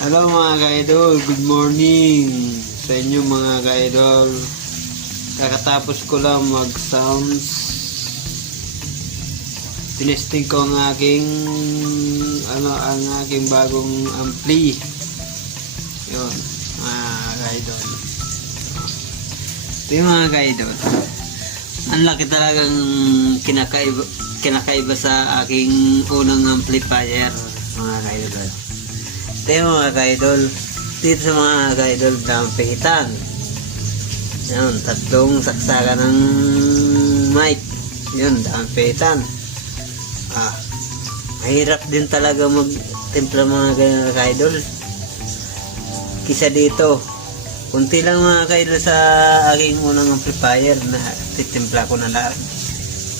Hello mga ka-idol, good morning sa inyo mga ka-idol. Kakatapos ko lang mag-sounds. Tinesting ko ang aking bagong ampli. Yun, mga ka-idol. Ito yung mga ka-idol. Ang laki talagang kinakaiba sa aking unang amplifier, mga ka-idol. Ito yung mga ka-idol. Dito sa mga ka-idol, dampitan. Yun, tatlong saksakan ng mic. Yun, dampitan. Mahirap din talaga magtimpla mga ka-idol. Kisa dito, kunti lang mga ka-idol sa aking unang amplifier na titimpla ko na lang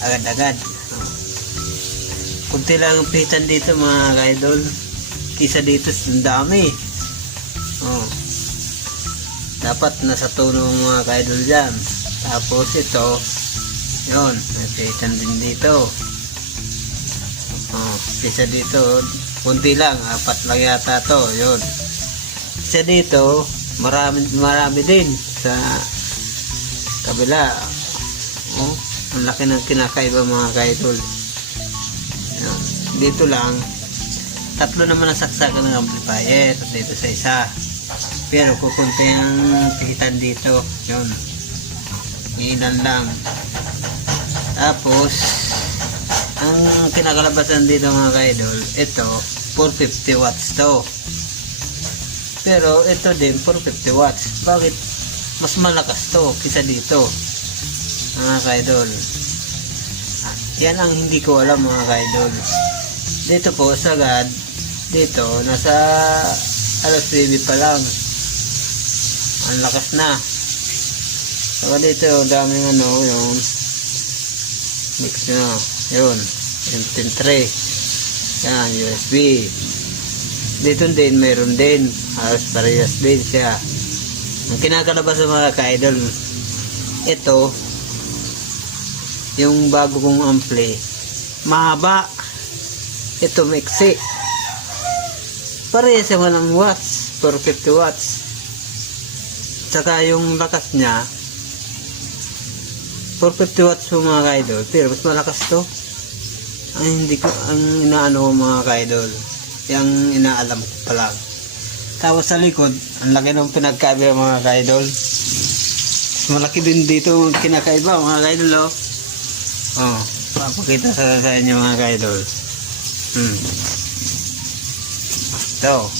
agad-agad. Kunti lang ang pitan dito mga ka-idol. Kisa dito ang dami. Dapat nasa tono mga ka-idol dyan. Tapos ito, yun, may pitan din dito. Kisa dito, kunti lang, 4 lang yata to, yun. Kisa dito, marami din sa kabila. Ang laki ng kinakaiba mga ka-idol. Yun. Dito lang, tatlo naman ang saksakan ng amplifier dito sa isa, pero kukunti ang pihitan dito, yun, ilan lang. Tapos ang kinakalabasan dito mga ka-idol, ito 450 watts to, pero ito din 450 watts. Bakit mas malakas to kisa dito mga ka-idol? Yan ang hindi ko alam mga ka-idol. Dito po sagad, dito nasa alas 9 pa lang, ang lakas na. Saka dito daming yung mix na yun, MP3 yan, USB. Dito din mayroon din, halos parehas din siya. Ang kinakalabas sa mga ka-idol, ito yung bago kong ampli, mahaba. Ito mixi, parehas sa walang watts, 450 watts. Tsaka yung lakas niya 450 watts po mga ka-idol, pero mas malakas to. Ang inaano mga ka-idol, yung inaalam ko pa lang. Tapos sa likod, ang laki ng pinagkaiba mga ka-idol. Malaki din dito ang kinakaiba mga ka-idol. Papakita sa inyo mga ka-idol. Ito